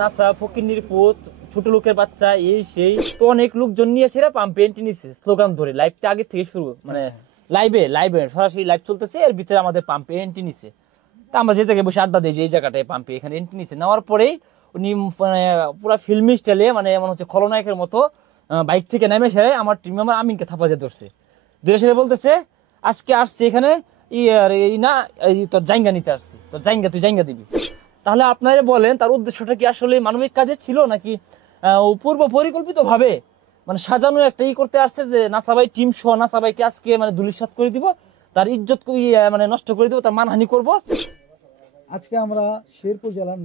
NASA ফকিন্নির পুত ছোট লোকের বাচ্চা এই সেই তো অনেক লোকজন নিয়ে সেরা পাম্পে এন্ট্রি নিছে স্লোগান ধরে লাইভটা আগে থেকে শুরু মানে লাইভে সরাসরি লাইভ চলতেছে এর ভিতরে আমাদের পাম্পে এন্ট্রি নিছে। তা আমরা যে জায়গায় বসে আড্ডা দিই যে এই জায়গাটায় পাম্পে এখানে এন্ট্রি নিছে নেওয়ার পরেই উনি মানে পুরা ফিল্মি স্টাইলে মানে এমন হচ্ছে খলনায়কের মতো বাইক থেকে নেমে সেরে আমার টিম মেম্বার আমিনকে থাপা দিয়ে ধরছে। ধরে সেরে বলতেছে আজকে আসছে এখানে না তোর জায়গা নিতে আসছি, তোর জায়গা তুই জায়গা দিবি। তাহলে আপনারা বলেন তার উদ্দেশ্যটা কি আসলে মানবিক কাজে ছিল নাকি পূর্ব পরিকল্পিত ভাবে মানে সাজানো একটা করতে আসছে যে নাসাবাই টিম সহ নাসাবাইকে আজকে মানে ধুলিসাৎ করে দিব, তার ইজ্জত মানে নষ্ট করে দিব, তার মানহানি করব। আজকে আমরা শেরপুর জেলার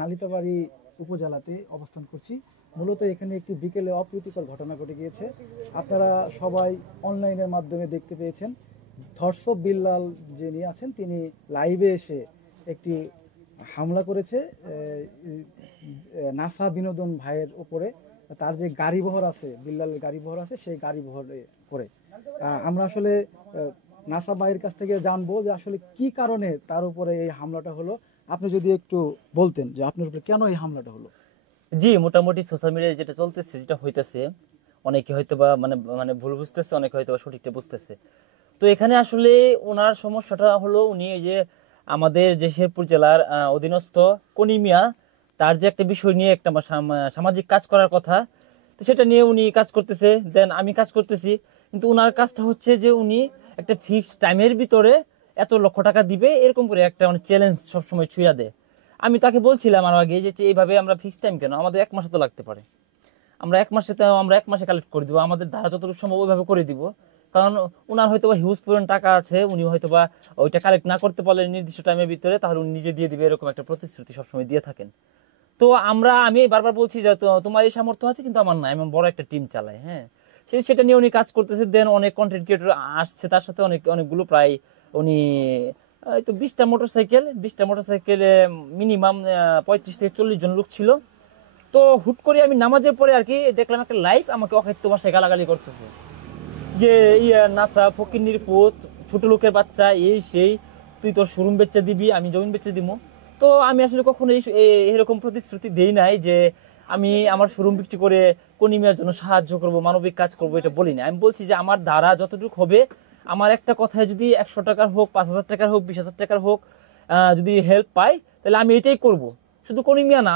নালিতাবাড়ি উপজেলাতে অবস্থান করছি। মূলত এখানে একটি বিকেলে অপ্রীতিকর ঘটনা ঘটে গিয়েছে। আপনারা সবাই অনলাইনের মাধ্যমে দেখতে পেয়েছেন। ধর্ষক বিল্লাল যিনি আছেন তিনি লাইভে এসে একটি হামলা করেছে নাসা বিনোদন ভাইয়ের উপরে। তার যে গাড়িবহর আছে, বিল্লালের গাড়িবহর আছে, সেই গাড়িবহরে করে আমরা আসলে নাসা ভাইয়ের কাছ থেকে জানবো যে আসলে কি কারণে তার উপরে এই হামলাটা হলো। আপনি যদি একটু বলতেন যে আপনার উপরে কেন এই হামলাটা হলো। জি, মোটামুটি সোশ্যাল মিডিয়ায় যেটা চলতেছে যেটা হইতেছে অনেকে হয়তো বা মানে মানে ভুল বুঝতেছে, অনেকে হয়তো বা সঠিকটা বুঝতেছে। তো এখানে আসলে ওনার সমস্যাটা হলো উনি এই যে আমাদের যে শেরপুর জেলার অধীনস্থ কনিমিয়া তার যে একটা বিষয় নিয়ে একটা সামাজিক কাজ করার কথা, তো সেটা নিয়ে উনি কাজ করতেছে, দেন আমি কাজ করতেছি। কিন্তু উনার কাজটা হচ্ছে যে উনি একটা ফিক্সড টাইমের ভিতরে এত লক্ষ টাকা দিবে এরকম করে একটা মানে চ্যালেঞ্জ সবসময় ছুঁয়া দেয়। আমি তাকে বলছিলাম আর আগে যে এইভাবে আমরা ফিক্সড টাইম কেন, আমাদের 1 মাসে তো লাগতে পারে, আমরা 1 মাসে কালেক্ট করে দিব, আমাদের ধারা যতটুকু সম্ভব ওইভাবে করে দিব। কারণ উনার হয়তো বা হিউজ পরিমাণ টাকা আছে, উনি হয়তো বা ওইটা কালেক্ট না করতে পারলে নির্দিষ্ট টাইমের ভিতরে তাহলে উনি নিজে দিয়ে দিবে, এরকম একটা প্রতিশ্রুতি সবসময় দিয়ে থাকেন। তো আমি বারবার বলছি যে তোমার এই সামর্থ্য আছে কিন্তু আমার না, আমি বড় একটা টিম চালাই। হ্যাঁ, সেটা নিয়ে উনি কাজ করতেছে। দেন অনেক কন্টেন্ট ক্রিয়েটর আসছে তার সাথে, অনেকগুলো প্রায় উনি তো 20টা মোটরসাইকেলে মিনিমাম 35 থেকে 40 জন লোক ছিল। তো হুট করে আমি নামাজের পরে আর কি দেখলাম একটা লাইভ আমাকে অখাদ্য ভাষায় গালাগালি করতেছে যে নাসা ফকিন্নির পুত ছোট লোকের বাচ্চা এই সেই, তুই তোর শোরুম বেচে দিবি, আমি জমিন বেচে দিব। তো আমি আসলে কখনো এরকম প্রতিশ্রুতি দেই নাই যে আমি আমার শোরুম বিক্রি করে কনিমিয়ার জন্য সাহায্য করব, মানবিক কাজ করব, এটা বলি না। আমি বলছি যে আমার দ্বারা যতটুকু হবে, আমার একটা কথায় যদি 100 টাকার হোক, 5000 টাকার হোক, 20,000 টাকার হোক, যদি হেল্প পাই তাহলে আমি এটাই করব। শুধু কনিমিয়া না,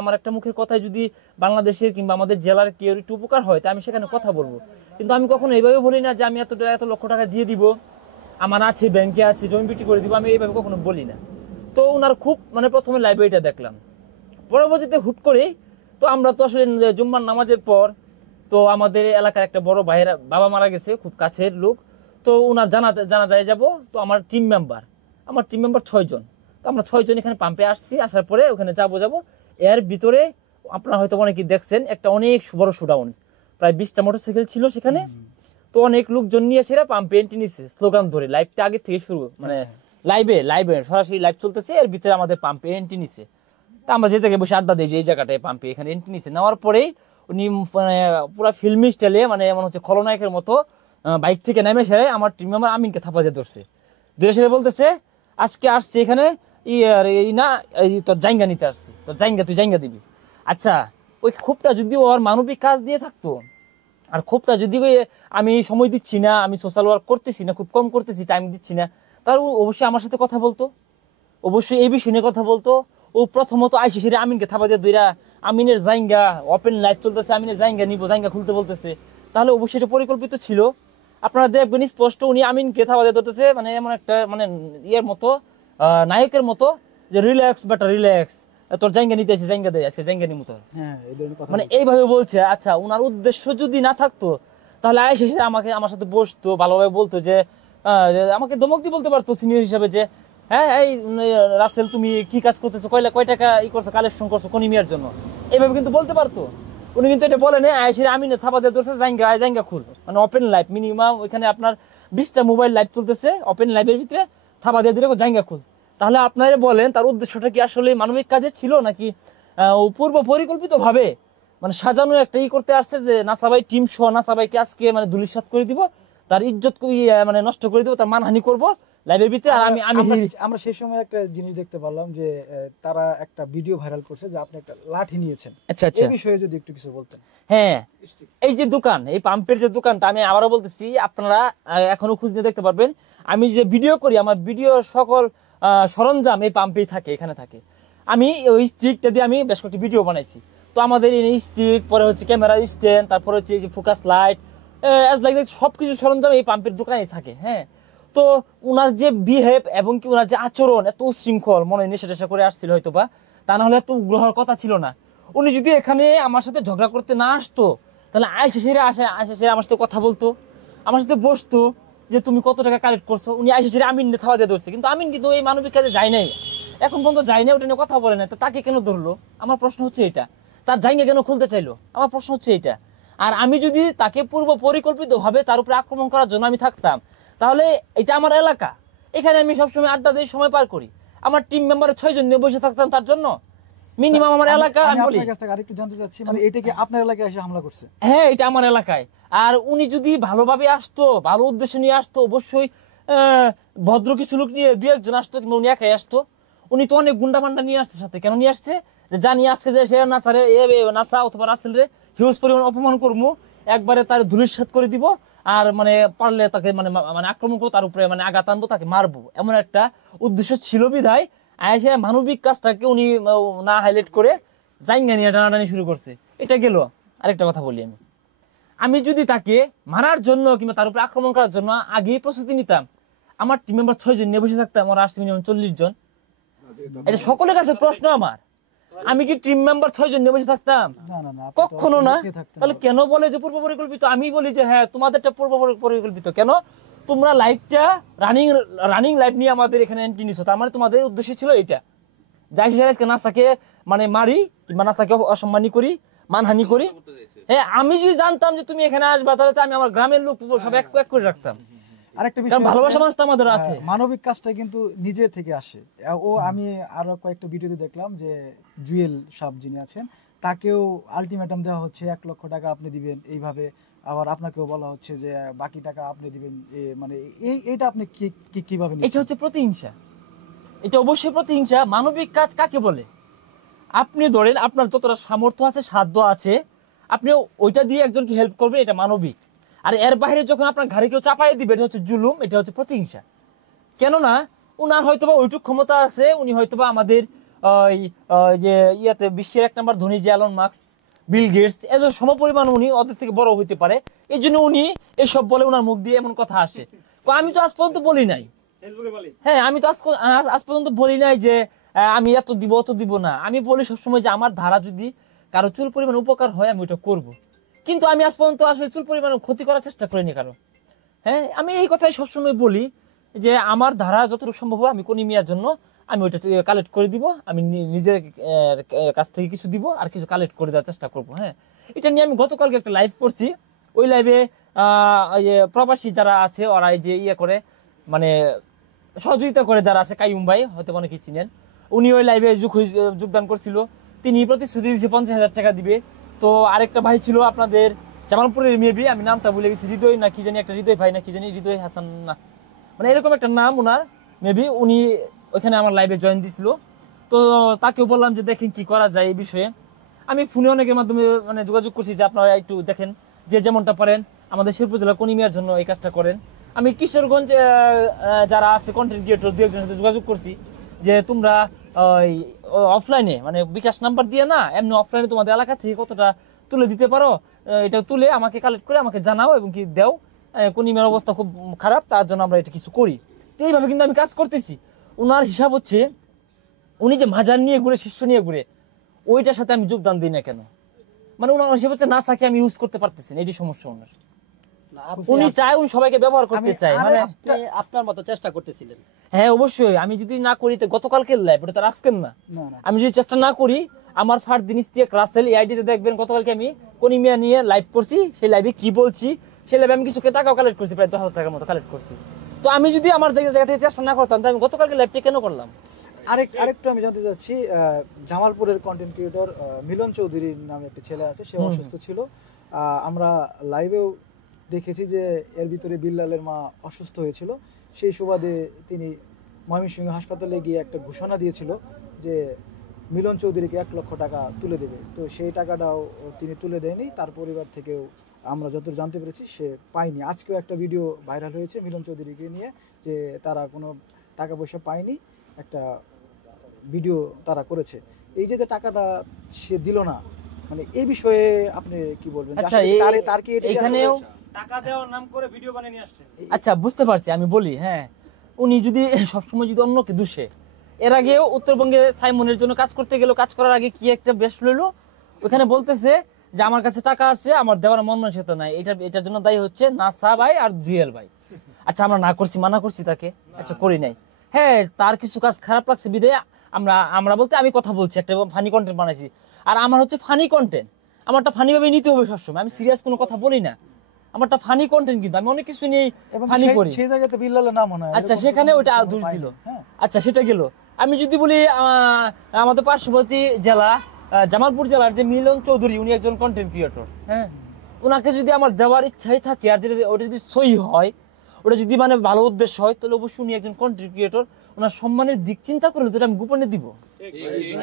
আমার একটা মুখের কথায় যদি বাংলাদেশের কিংবা আমাদের জেলার কেউ একটু উপকার হয় তা আমি সেখানে কথা বলবো। কিন্তু আমি কখনো এইভাবে বলি না যে আমি এত লক্ষ টাকা দিয়ে দিব, আমার আছে ব্যাংকে আছে, জমি বিক্রি করে দিব, আমি এইভাবে কখনো বলি না। তো ওনার খুব মানে প্রথমে লাইব্রেরিটা দেখলাম, পরবর্তীতে হুট করে তো আমরা তো আসলে জুম্মার নামাজের পর তো আমাদের এলাকার একটা বড় ভাইয়ের বাবা মারা গেছে, খুব কাছের লোক। তো ওনার জানা যায় যাব। তো আমার টিম মেম্বার 6 জন, তো আমরা 6 জন এখানে পাম্পে আসছি। আসার পরে ওখানে যাবো এর ভিতরে আপনারা হয়তো অনেকেই দেখছেন একটা অনেক বড় শোডাউন, প্রায় 20টা মোটরসাইকেল ছিল সেখানে। তো অনেক লোকজন নিয়ে সেরা পাম্পে এন্ট্রি নিছে স্লোগান ধরে লাইভটা আগে থেকে শুরু মানে লাইভে সরাসরি লাইভ চলতেছে এর ভিতরে আমাদের পাম্পে এন্ট্রি নিছে। তা আমরা যে জায়গায় বসে আড্ডা দিই যে এই জায়গাটায় পাম্পে এখানে এন্ট্রি নিছে নেওয়ার পরেই উনি মানে পুরা ফিল্মি স্টাইলে মানে এমন হচ্ছে খলনায়কের মতো বাইক থেকে নেমে সেরে আমার টিম মেম্বার আমিনকে থাপা দিয়ে ধরছে। ধরে সেরে বলতেছে আজকে আসছে এখানে না তোর জায়গা নিতে আসছি, তোর জায়গা তুই জায়গা দিবি। আচ্ছা, ওই ক্ষোভটা যদি ওর মানবিক কাজ দিয়ে থাকতো, আর ক্ষোভটা যদি আমি সময় দিচ্ছি না, আমি সোশ্যাল ওয়ার্ক করতেছি না, খুব কম করতেছি, টাইম দিচ্ছি না, তার অবশ্যই আমার সাথে কথা বলতো, অবশ্যই এই বিষয় নিয়ে কথা বলতো। ও প্রথমত আইসি সেরে আমিনকে থাপা দিয়ে দইরা আমিনের জায়গা ওপেন লাইভ চলতেছে, আমিনের জায়গা নিবো, জায়গা খুলতে বলতেছে, তাহলে অবশ্যই এটা পরিকল্পিত ছিল। আপনারা দেখবেন স্পষ্ট উনি আমিনকে থাপা দিয়ে ধরতেছে মানে এমন একটা মানে ইয়ের মতো নায়কের মতো যে রিল্যাক্স বেটা রিল্যাক্স, তোর জায়গা নিতে আসি, জায়গা দেয় আজকে জায়গা নিমু তোর, মানে এইভাবে বলছে। আচ্ছা, উনার উদ্দেশ্য যদি না থাকতো তাহলে আইসে আমার সাথে বসতো, ভালোভাবে বলতো যে আমাকে ধমক দিয়ে বলতে পারতো সিনিয়র হিসাবে যে হ্যাঁ এই রাসেল তুমি কি কাজ করতেছো, কয় টাকা করছো কালেকশন করছো কনিমিয়ার জন্য, এইভাবে কিন্তু বলতে পারতো। উনি কিন্তু এটা বলে না, আইসে আমি থাপা দিয়ে ধরছে জায়গা খুল, মানে ওপেন লাইভ মিনিমাম ওইখানে আপনার 20টা মোবাইল লাইভ চলতেছে ওপেন লাইভের ভিতরে থাপা দিয়ে দিলে জায়গা খুল। তাহলে আপনারা বলেন তার উদ্দেশ্যটা কি আসলে মানবিক কাজে ছিল নাকি পূর্ব পরিকল্পিত ভাবে মানে সাজানো একটা করতে আসছে যে নাসাবাই টিম সহ নাসাবাইকে আজকে মানে ধুলিসাৎ করে দিব, তার ইজ্জত মানে নষ্ট করে দিব, তার মানহানি করব, লাইভের ভিতরে। আর আমি আমি আমরা সেই সময় একটা জিনিস দেখতে পারলাম যে তারা একটা ভিডিও ভাইরাল করছে যে আপনি একটা লাঠি নিয়েছেন। আচ্ছা আচ্ছা, এই বিষয়ে যদি একটু কিছু বলতেন। হ্যাঁ, এই যে দোকান, এই পাম্পের যে দোকানটা, আমি আবারও বলতেছি, আপনারা এখনো খুঁজ নিয়ে দেখতে পারবেন। আমি যে ভিডিও করি, আমার ভিডিওর সকল সরঞ্জাম এই পাম্পেই থাকে, এখানে থাকে। আমি ওই স্টিকটা দিয়ে আমি বেশ কয়েকটি ভিডিও বানাইছি। তো আমাদের এই স্টিক, পরে হচ্ছে ক্যামেরা স্ট্যান্ড, তারপরে হচ্ছে এই যে ফোকাস লাইট, সবকিছু সরঞ্জাম এই পাম্পের দোকানেই থাকে। হ্যাঁ, তো উনার যে বিহেভ এবং কি উনার যে আচরণ এত উশৃঙ্খল, মনে হয় নেশা টেশা করে আসছিল হয়তো বা, তা না হলে এত উগ্র হওয়ার কথা ছিল না। উনি যদি এখানে আমার সাথে ঝগড়া করতে না আসতো, তাহলে আয়সা সেরে আমার সাথে কথা বলতো, আমার সাথে বসতো যে তুমি কত টাকা কালেক্ট করছো। উনি আয়সা সেরে আমিন থাওয়া দিয়ে ধরছে, কিন্তু আমিন কিন্তু এই মানবিক কাজে যায় নাই, এখন পর্যন্ত যায় না, ওটা নিয়ে কথা বলে না। তো তাকে কেন ধরলো? আমার প্রশ্ন হচ্ছে এটা। তার জায়গা কেন খুলতে চাইলো? আমার প্রশ্ন হচ্ছে এটা। আর আমি যদি তাকে পূর্ব পরিকল্পিত ভাবে তার উপরে আক্রমণ করার জন্য আমি থাকতাম, তাহলে এটা আমার এলাকা, এখানে আমি সবসময় আড্ডা দিয়ে সময় পার করি। আমার টিম মেম্বারের 6 জন নিয়ে বসে থাকতাম তার জন্য? মিনিমাম আমার এলাকা। আমি বলি, আপনার কাছ থেকে আরেকটু জানতে চাচ্ছি, মানে এটা কি আপনার এলাকায় এসে হামলা করছে? হ্যাঁ, এটা আমার এলাকায়। আর উনি যদি ভালোভাবে আসতো, ভালো উদ্দেশ্য নিয়ে আসতো, অবশ্যই ভদ্র কিছু লোক নিয়ে 2-1 জন আসতো, কিংবা উনি একাই আসতো। উনি তো অনেক গুন্ডা মান্ডা নিয়ে আসছে সাথে। কেন নিয়ে আসছে? যে জানি আজকে যে সে নাচারে নাচা অথবা রাসেল রে হিউজ পরিমাণ অপমান করবো, একবারে তার ধুলিস্যাৎ করে দিব, আর মানে পারলে তাকে মানে মানে আক্রমণ করবো, তার উপরে মানে আঘাত আনবো, তাকে মারবো, এমন একটা উদ্দেশ্য ছিল বিধায় আয়সা মানবিক কাজটাকে উনি না হাইলাইট করে জাইঙ্গা নিয়ে টানাটানি শুরু করছে। এটা গেল। আরেকটা কথা বলি, আমি যদি তাকে মারার জন্য কিংবা তার উপরে আক্রমণ করার জন্য আগেই প্রস্তুতি নিতাম, আমার টিম মেম্বার 6 জন নিয়ে বসে থাকতাম, আমার আসছে মিনিমাম 40 জন। এটা সকলের কাছে প্রশ্ন আমার, আমি কি টিম মেম্বার 6 জন নিয়ে বসে থাকতাম? না না না, কখনো না। তাহলে কেন বলে যে পূর্ব পরিকল্পিত? আমি বলি যে হ্যাঁ, তোমাদেরটা পূর্ব পরিকল্পিত। কেন? তোমরা লাইভটা রানিং লাইভ নিয়ে আমাদের এখানে এন্ট্রি নিছো, তার মানে তোমাদের উদ্দেশ্য ছিল এটা, যাই আজকে নাসাকে মানে মারি কিংবা নাসাকে অসম্মানী করি, মানহানি করি। হ্যাঁ, আমি যদি জানতাম যে তুমি এখানে আসবা, তাহলে তো আমি আমার গ্রামের লোক সব এক করে রাখতাম। আরেকটা বিষয়, ভালোবাসা মানুষ তো আমাদের আছে। মানবিক কাজটা কিন্তু নিজের থেকে আসে। ও আমি আরো কয়েকটা ভিডিওতে দেখলাম যে জুয়েল সাহেব যিনি আছেন, তাকেও আলটিমেটাম দেওয়া হচ্ছে 1 লক্ষ টাকা আপনি দিবেন এইভাবে, আবার আপনাকেও বলা হচ্ছে যে বাকি টাকা আপনি দিবেন। মানে এইটা আপনি কিভাবে নিচ্ছেন? এটা হচ্ছে প্রতিহিংসা, এটা অবশ্যই প্রতিহিংসা। মানবিক কাজ কাকে বলে? আপনি ধরেন আপনার যতটা সামর্থ্য আছে, সাধ্য আছে, আপনি ওইটা দিয়ে একজনকে হেল্প করবেন, এটা মানবিক। আর এর বাইরে যখন আপনার ঘাড়ে কেউ চাপাই দিবে, এটা হচ্ছে জুলুম, এটা হচ্ছে প্রতিহিংসা। কেননা উনার হয়তোবা ওইটুক ক্ষমতা আছে, উনি হয়তোবা আমাদের যে ইয়াতে বিশ্বের 1 নম্বর ধনী যে এলন মাস্ক, বিল গেটস, এদের সমপরিমাণ উনি ওদের থেকে বড় হইতে পারে, এই জন্য উনি এসব বলে, উনার মুখ দিয়ে এমন কথা আসে। আমি তো আজ পর্যন্ত বলি নাই, হ্যাঁ, আমি তো আজ পর্যন্ত বলি নাই যে আমি এত দিব অত দিব না। আমি বলি সবসময় যে আমার ধারা যদি কারো চুল পরিমাণ উপকার হয়, আমি ওটা করব। কিন্তু আমি আজ পর্যন্ত আসলে চুল পরিমাণ ক্ষতি করার চেষ্টা করিনি কারো। হ্যাঁ, আমি এই কথাই সবসময় বলি যে আমার ধারা যতটুকু সম্ভব আমি কোনি মিয়ার জন্য আমি ওইটা কালেক্ট করে দিব, আমি নিজের কাছ থেকে কিছু দিব আর কিছু কালেক্ট করে দেওয়ার চেষ্টা করব। হ্যাঁ, এটা নিয়ে আমি গতকালকে একটা লাইভ করছি। ওই লাইভে প্রবাসী যারা আছে ওরা এই যে করে মানে সহযোগিতা করে যারা আছে, কাইয়ুম ভাই হয়তো অনেকেই চিনেন, উনি ওই লাইভে যোগদান করছিল। তিনি প্রতিশ্রুতি দিয়েছে 50,000 টাকা দিবে। তো আরেকটা ভাই ছিল আপনাদের জামালপুরের মেবি, আমি নামটা ভুলে গেছি, হৃদয় না কি জানি, একটা হৃদয় ভাই না কি জানি, হৃদয় হাসান না, মানে এরকম একটা নাম ওনার মেবি, উনি ওইখানে আমার লাইভে জয়েন দিছিল। তো তাকেও বললাম যে দেখেন কি করা যায় এই বিষয়ে। আমি ফোনে অনেকের মাধ্যমে মানে যোগাযোগ করছি যে আপনারা একটু দেখেন, যে যেমনটা পারেন আমাদের শেরপুর জেলা কনিমিয়ার জন্য এই কাজটা করেন। আমি কিশোরগঞ্জ যারা আছে কন্টেন্ট ক্রিয়েটর 2-1 জনের সাথে যোগাযোগ করছি যে তোমরা অফলাইনে মানে বিকাশ নাম্বার দিয়ে না, এমনি অফলাইনে তোমাদের এলাকা থেকে কতটা তুলে দিতে পারো, এটা তুলে আমাকে কালেক্ট করে আমাকে জানাও এবং কি দেও। কনিমিয়ার অবস্থা খুব খারাপ, তার জন্য আমরা এটা কিছু করি। তো এইভাবে কিন্তু আমি কাজ করতেছি। ওনার হিসাব হচ্ছে উনি যে মাজার নিয়ে ঘুরে, শিষ্য নিয়ে ঘুরে, ওইটার সাথে আমি যোগদান দিই না কেন? মানে ওনার হিসাব হচ্ছে নাসাকে আমি ইউজ করতে পারতেছি না, এটি সমস্যা ওনার। উনি চায় উনি সবাইকে ব্যবহার করতে চায়, মানে আপনার মতো চেষ্টা করতেছিলেন। হ্যাঁ, অবশ্যই। আমি যদি না করি তো গতকালকের লাইভ, ওটা তার আজকের না। আমি যদি চেষ্টা না করি, আমার ফারদিন ইস্তিয়াক রাসেল এই আইডিতে দেখবেন গতকালকে আমি কনিমিয়া নিয়ে লাইভ করছি। সেই লাইভে কি বলছি, সেই লাইভে আমি কিছু টাকাও কালেক্ট করছি, প্রায় 10,000 টাকার মতো কালেক্ট করছি। তো আমি যদি আমার জায়গা থেকে চেষ্টা না করতাম, তাহলে আমি গতকালকে লাইভটা কেন করলাম? আরেকটু আমি জানতে চাচ্ছি, জামালপুরের কন্টেন্ট ক্রিয়েটর মিলন চৌধুরীর নামে একটা ছেলে আছে, সে অসুস্থ ছিল। আমরা লাইভেও দেখেছি যে এর ভিতরে বিল্লালের মা অসুস্থ হয়েছিল। সেই সুবাদে তিনি ময়মনসিংহ হাসপাতালে গিয়ে একটা ঘোষণা দিয়েছিল যে মিলন চৌধুরীকে 1 লক্ষ টাকা তুলে দেবে। তো সেই টাকাটাও তিনি তুলে দেয়নি, তার পরিবার থেকেও আমরা যতদূর জানতে পেরেছি সে পায়নি। আজকেও একটা ভিডিও ভাইরাল হয়েছে মিলন চৌধুরীকে নিয়ে যে তারা কোনো টাকা পয়সা পায়নি, একটা ভিডিও তারা করেছে। এই যে যে টাকাটা সে দিল না, মানে এই বিষয়ে আপনি কি বলবেন? আচ্ছা, তার কি এটা এখানেও টাকা দেওয়ার নাম করে ভিডিও বানিয়ে নিয়ে আসছেন? আচ্ছা বুঝতে পারছি, আমি বলি হ্যাঁ, উনি যদি সবসময় যদি অন্যকে দোষে, এর আগেও উত্তরবঙ্গে সাইমনের জন্য কাজ করতে গেল, কাজ করার আগে কি একটা বেশ লইলো, ওখানে বলতেছে যে আমার কাছে টাকা আছে, আমার দেওয়ার মন মানসিকতা নাই, এটার জন্য দায়ী হচ্ছে নাসা ভাই আর জুয়েল ভাই। আচ্ছা আমরা না করছি, মানা করছি তাকে? আচ্ছা করি নাই। হ্যাঁ, তার কিছু কাজ খারাপ লাগছে বিধায় আমরা বলতে আমি কথা বলছি, একটা ফানি কন্টেন্ট বানাইছি, আর আমার হচ্ছে ফানি কন্টেন্ট, আমারটা ফানি ভাবে নিতে হবে সবসময়, আমি সিরিয়াস কোনো কথা বলি না, আমারটা ফানি কন্টেন্ট, কিন্তু আমি অনেক কিছু নিয়ে ফানি করি। সেই জায়গাতে বিল্লালের নাম মনে হয়। আচ্ছা সেখানে ওটা দোষ দিল। আচ্ছা সেটা গেল। আমি যদি বলি আমাদের পার্শ্ববর্তী জেলা জামালপুর জেলার যে মিলন চৌধুরী, উনি একজন কন্টেন্ট ক্রিয়েটর, হ্যাঁ, ওনাকে যদি আমার দেওয়ার ইচ্ছাই থাকে আর যেটা ওটা যদি সহি হয়, ওটা যদি মানে ভালো উদ্দেশ্য হয়, তাহলে অবশ্যই উনি একজন কন্টেন্ট ক্রিয়েটর, ওনার সম্মানের দিক চিন্তা করলে তো আমি গোপনে দিব,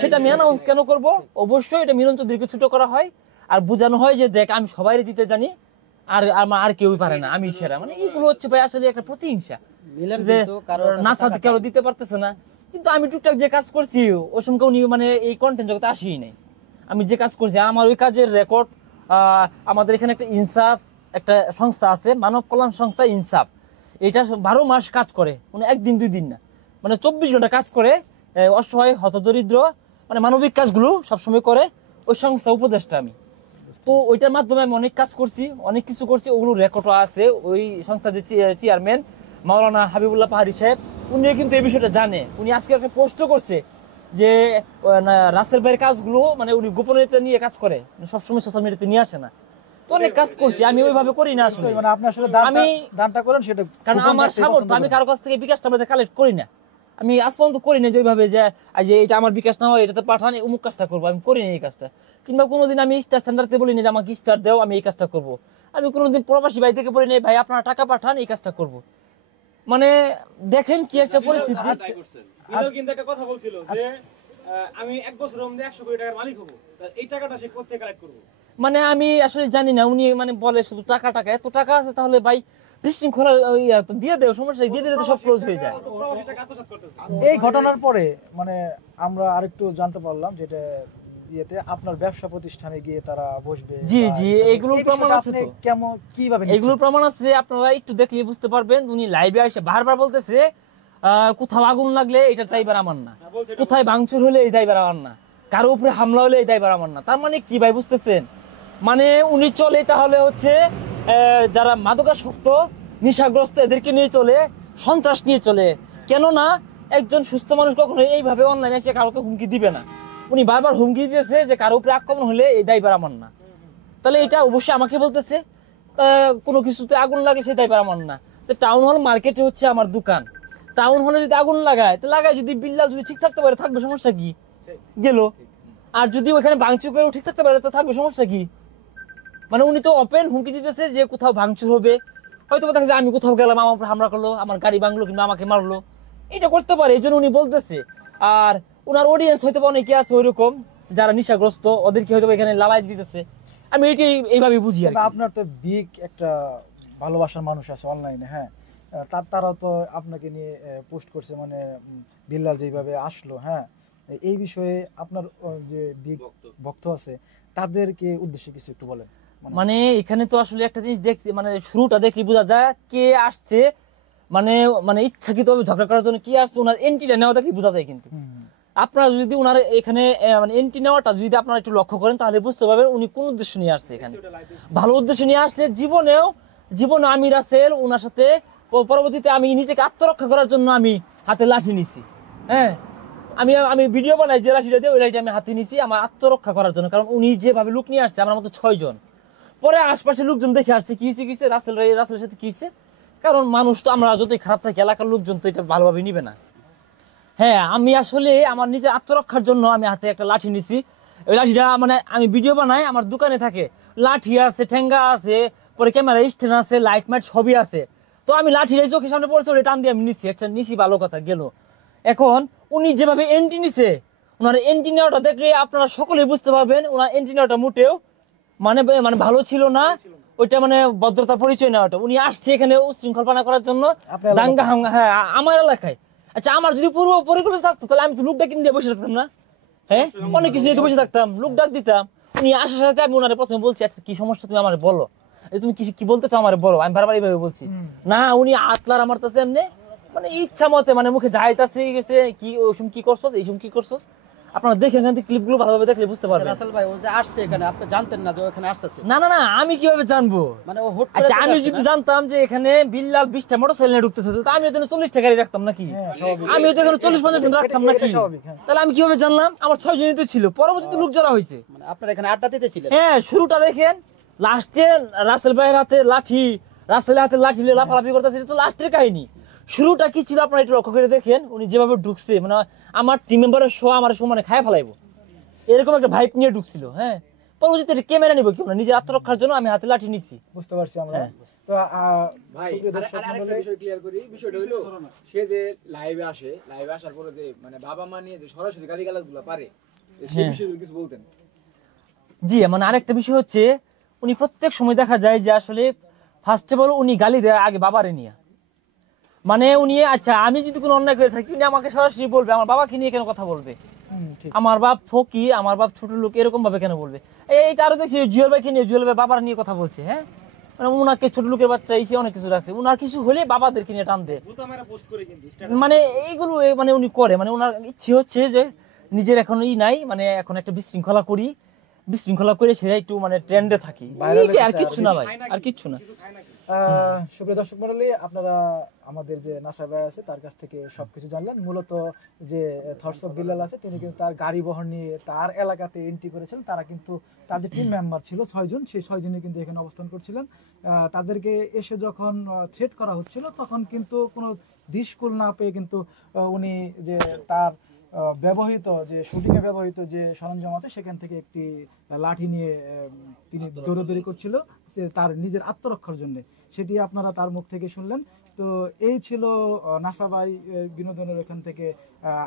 সেটা আমি অ্যানাউন্স কেন করব? অবশ্যই এটা মিলন চৌধুরীকে ছোট করা হয় আর বোঝানো হয় যে দেখ আমি সবাই দিতে জানি, আর কেউই পারে না, আমি সেরা। মানে এইগুলো হচ্ছে ভাই আসলে একটা প্রতিহিংসা, যে নাসা কেউ দিতে পারতেছে না, কিন্তু আমি টুকটাক যে কাজ করছি ওই সময় উনি মানে এই কন্টেন্ট জগতে আসেই নাই। আমি যে কাজ করছি আমার ওই কাজের রেকর্ড, আমাদের এখানে একটা ইনসাফ একটা সংস্থা আছে, মানব কল্যাণ সংস্থা ইনসাফ, এটা 12 মাস কাজ করে, মানে একদিন 2 দিন না, মানে 24 ঘন্টা কাজ করে, অসহায় হতদরিদ্র মানে মানবিক কাজগুলো সবসময় করে ওই সংস্থা উপদেষ্টা আমি। তো ওইটার মাধ্যমে আমি অনেক কাজ করছি, অনেক কিছু করছি, ওগুলো রেকর্ডও আছে। ওই সংস্থার যে চেয়ারম্যান মাওলানা হাবিবুল্লাহ পাহাড়ি সাহেব, উনি কিন্তু এই বিষয়টা জানে, উনি আজকে একটা পোস্টও করছে যে রাসেল ভাইয়ের কাজগুলো মানে উনি গোপনীয়তা নিয়ে কাজ করে, সবসময় সোশ্যাল মিডিয়াতে নিয়ে আসে না। তো অনেক কাজ করছি, আমি ওইভাবে করি না আসলে, মানে আপনি আসলে আমি দানটা করেন সেটা কারণ আমার সামর্থ্য, আমি কারো কাছ থেকে বিকাশটা আমাদের কালেক্ট করি না, আমি আজ পর্যন্ত করি না যে ওইভাবে যে এটা আমার বিকাশ না হয় এটাতে পাঠান অমুক কাজটা করবো, আমি করি না এই কাজটা। কিংবা কোনোদিন আমি স্টার সেন্টারতে বলি না যে আমাকে স্টার দেও আমি এই কাজটা করবো, আমি কোনোদিন প্রবাসী ভাই থেকে বলি না ভাই আপনারা টাকা পাঠান এই কাজটা করবো। মানে দেখেন কি একটা পরিস্থিতি। কিন্তু একটা কথা বলছিল যে আমি 1 বছরের মধ্যে 100 কোটি টাকার মালিক হবো, এই টাকাটা সে কোথা থেকে কালেক্ট করবো? মানে আমি আসলে জানি না, উনি মানে বলে শুধু টাকা, এত টাকা আছে তাহলে ভাই বিশৃঙ্খলা দিয়ে দেও, সমস্যা দিয়ে দিলে তো সব ক্লোজ হয়ে যায়। এই ঘটনার পরে মানে আমরা আরেকটু জানতে পারলাম যেটা ইয়েতে আপনার ব্যবসা প্রতিষ্ঠানে গিয়ে তারা বসবে। জি জি, এগুলো প্রমাণ আছে তো, কেমন কিভাবে এগুলো প্রমাণ আছে, আপনারা একটু দেখলে বুঝতে পারবেন। উনি লাইভে এসে বারবার বলতেছে কোথাও আগুন লাগলে এটা দায়ভার আমার না, কোথায় ভাঙচুর হলে এই দায়ভার আমার না, কারো উপরে হামলা হলে এই দায়ভার আমার না। তার মানে কি ভাই বুঝতেছেন? মানে উনি চলে তাহলে হচ্ছে যারা মাদকাসক্ত নেশাগ্রস্ত এদেরকে নিয়ে চলে, সন্ত্রাস নিয়ে চলে। কেননা একজন সুস্থ মানুষ কখনো এইভাবে অনলাইনে এসে কারোকে হুমকি দিবে না। উনি বারবার হুমকি দিয়েছে যে কারো উপরে আক্রমণ হলে এই দায়ভার আমার না, তাহলে এটা অবশ্যই আমাকে বলতেছে কোনো কিছুতে আগুন লাগে সেই দায়ভার আমার না। তো টাউন হল মার্কেটে হচ্ছে আমার দোকান, টাউন হলে যদি আগুন লাগায় তো লাগায়, যদি বিল্লাল যদি ঠিক থাকতে পারে থাকবে, সমস্যা কি গেল? আর যদি ওখানে ভাঙচুর করে ঠিক থাকতে পারে তো থাকবে, সমস্যা কি? মানে উনি তো ওপেন হুমকি দিতেছে যে কোথাও ভাঙচুর হবে, হয়তো দেখা যায় আমি কোথাও গেলাম আমার উপর হামলা করলো, আমার গাড়ি ভাঙলো কিংবা আমাকে মারলো, এটা করতে পারে, এই জন্য উনি বলতেছে। আর ওনার অডিয়েন্স হয়তো অনেকে আছে ওইরকম যারা নেশাগ্রস্ত, ওদেরকে হয়তো এখানে লালাই দিতেছে, আমি এটাই এইভাবে বুঝি। আর আপনার তো বিগ একটা ভালোবাসার মানুষ আছে অনলাইনে, হ্যাঁ, তারাও তো আপনাকে নিয়ে পোস্ট করছে, মানে বিল্লাল যেভাবে আসলো, হ্যাঁ, এই বিষয়ে আপনার যে বিগ ভক্ত আছে তাদেরকে উদ্দেশ্যে কিছু একটু বলেন। মানে এখানে তো আসলে একটা জিনিস দেখতে, মানে শুরুটা দেখলে বোঝা যায় কে আসছে, মানে ইচ্ছাকৃত ঝগড়া করার জন্য কি আসছে, ওনার এন্ট্রিটা নেওয়া দেখলে বোঝা যায়। কিন্তু আপনারা যদি ওনার এখানে মানে এন্ট্রি নেওয়াটা যদি আপনারা একটু লক্ষ্য করেন তাহলে বুঝতে পারবেন উনি কোন উদ্দেশ্য নিয়ে আসছে। এখানে ভালো উদ্দেশ্য নিয়ে আসলে জীবনে আমি রাসেল ওনার সাথে পরবর্তীতে আমি নিজেকে আত্মরক্ষা করার জন্য আমি হাতে লাঠি নিছি, হ্যাঁ, আমি ভিডিও বানাই যে লাঠিটা দিয়ে ওই লাঠি আমি হাতে নিছি আমার আত্মরক্ষা করার জন্য। কারণ উনি যেভাবে লুক নিয়ে আসছে আমার মতো 6 জন, পরে আশপাশে লোকজন দেখে আসছে কি হয়েছে রাসেলের সাথে কি হয়েছে। কারণ মানুষ তো আমরা যতই খারাপ থাকি এলাকার লোকজন তো এটা ভালোভাবে নিবে না। হ্যাঁ, আমি আসলে আমার নিজের আত্মরক্ষার জন্য আমি হাতে একটা লাঠি নিছি। ওই লাঠিটা মানে আমি ভিডিও বানাই, আমার দোকানে থাকে, লাঠি আছে, ঠেঙ্গা আছে, পরে ক্যামেরা স্ট্যান্ড আছে, লাইট মাইট সবই আছে। তো আমি লাঠি রেখে চোখের সামনে পড়ছে ওটা টান দিয়ে আমি নিছি, একটা নিছি ভালো কথা গেল। এখন উনি যেভাবে এন্ট্রি নিছে, ওনার এন্ট্রি নেওয়াটা দেখলে আপনারা সকলেই বুঝতে পারবেন ওনার এন্ট্রি নেওয়াটা মোটেও মানে মানে ভালো ছিল না। ওইটা মানে ভদ্রতার পরিচয় নেওয়াটা, উনি আসছে এখানে উশৃঙ্খলপনা করার জন্য, আপনার দাঙ্গা হাঙ্গা। হ্যাঁ আমার এলাকায়। আচ্ছা আমার যদি পূর্ব পরিকল্পনা থাকতো তাহলে আমি তো লোক ডাকিয়ে দিয়ে বসে থাকতাম না? হ্যাঁ অনেক কিছু নিয়ে তো বসে থাকতাম, লোক ডাক দিতাম। উনি আসার সাথে আমি ওনারে প্রথমে বলছি আচ্ছা কি সমস্যা তুমি আমার বলো, তুমি কি কি বলতে চাও আমার বলো। আমি বারবার এইভাবে বলছি না, উনি আতলার আমার কাছে এমনি মানে ইচ্ছা মতে মানে মুখে যাইতাছে গেছে কি ওইসব কি করছস এইসব কি করছস। আপনারা দেখেন এখান থেকে ক্লিপগুলো ভালোভাবে দেখলে বুঝতে পারবেন। রাসেল ভাই ও যে আসছে এখানে আপনি জানতেন না যে ও এখানে আসতেছে? না না না আমি কিভাবে জানবো? মানে ও হুট করে আচ্ছা চলে আমি আসছে যদি না? জানতাম যে এখানে বিল্লাল 20টা মোটরসাইকেল নিয়ে ঢুকতেছে তাহলে আমি ওখানে 40 টাকা রাখতাম নাকি? আমি ওখানে 40-50 জন রাখতাম নাকি? তাহলে আমি কিভাবে জানলাম? আমার 6 জনই তো ছিল, পরবর্তীতে লোক জড়া হয়েছে। মানে আপনারা এখানে আড্ডা দিতেছিলেন? হ্যাঁ শুরুটা দেখেন, লাস্টে রাসেল ভাইয়ের হাতে লাঠি, রাসেলের হাতে লাঠি নিয়ে লাফালাফি করতেছে, এটা তো লাস্টের কাহিনী। শুরুটা কি ছিল আপনারা একটু লক্ষ্য করে দেখেন, উনি যেভাবে ঢুকছে মানে আমার টিম মেম্বারের শো আমার শো মানে খায় ফেলাইবো এরকম একটা ভাইব নিয়ে ঢুকছিল। হ্যাঁ পরবর্তীতে ক্যামেরা নিব কি না, নিজের আত্মরক্ষার জন্য আমি হাতে লাঠি নিছি। বুঝতে পারছি আমরা। তো ভাই সুপ্রিয় দর্শক আরেকটা মণ্ডলী, বিষয় ক্লিয়ার করি। বিষয়টা হলো সে যে লাইভে আসে, লাইভে আসার পরে যে মানে বাবা মা নিয়ে যে সরাসরি গালিগালাজগুলো পারে, সেই বিষয়ে যদি কিছু বলতেন। জি মানে আরেকটা বিষয় হচ্ছে উনি প্রত্যেক সময় দেখা যায় যে আসলে ফার্স্ট অফ অল উনি গালি দেয় আগে বাবারে নিয়ে। মানে উনি আচ্ছা আমি যদি কোনো অন্যায় করে থাকি উনি আমাকে সরাসরি বলবে, আমার বাবাকে নিয়ে কেন কথা বলবে? ঠিক। আমার বাপ ফকি, আমার বাপ ছোট লোক, এরকম ভাবে কেন বলবে? এইটা আরো দেখছি জুয়েল ভাইকে নিয়ে, জুয়েল ভাই বাবার নিয়ে কথা বলছে। হ্যাঁ মানে উনাকে ছোট লোকের বাচ্চা এসে অনেক কিছু রাখছে, উনার কিছু হলে বাবাদেরকে নিয়ে টান দেয়। ভূত আমরা পোস্ট করে কিন্তু মানে এইগুলো মানে উনি করে, মানে ওনার ইচ্ছে হচ্ছে যে নিজের এখন নাই, মানে এখন একটা বিশৃঙ্খলা করি, বিশৃঙ্খলা করে সেটা একটু মানে ট্রেন্ডে থাকি, আর কিচ্ছু না ভাই, আর কিচ্ছু না। সুপ্রিয় দর্শক মণ্ডলী, আপনারা আমাদের যে নাসা ভাই আছে তার কাছ থেকে সবকিছু জানলেন। মূলত যে থটস অফ বিল্লাল আছে তিনি কিন্তু তার গাড়ি বহর নিয়ে তার এলাকাতে এন্ট্রি করেছেন। তারা কিন্তু তার যে টিম মেম্বার ছিল 6 জন, সেই 6 জনই কিন্তু এখানে অবস্থান করছিলেন। তাদেরকে এসে যখন থ্রেট করা হচ্ছিল তখন কিন্তু কোনো দিশকুল না পেয়ে কিন্তু উনি যে তার ব্যবহৃত যে শুটিং এ ব্যবহৃত যে সরঞ্জাম আছে সেখান থেকে একটি লাঠি নিয়ে তিনি দৌড়াদৌড়ি করছিল সে তার নিজের আত্মরক্ষার জন্য। সেটি আপনারা তার মুখ থেকে শুনলেন। তো এই ছিল নাসাবাই বিনোদনের এখান থেকে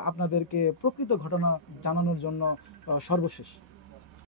আপনাদেরকে প্রকৃত ঘটনা জানানোর জন্য সর্বশেষ।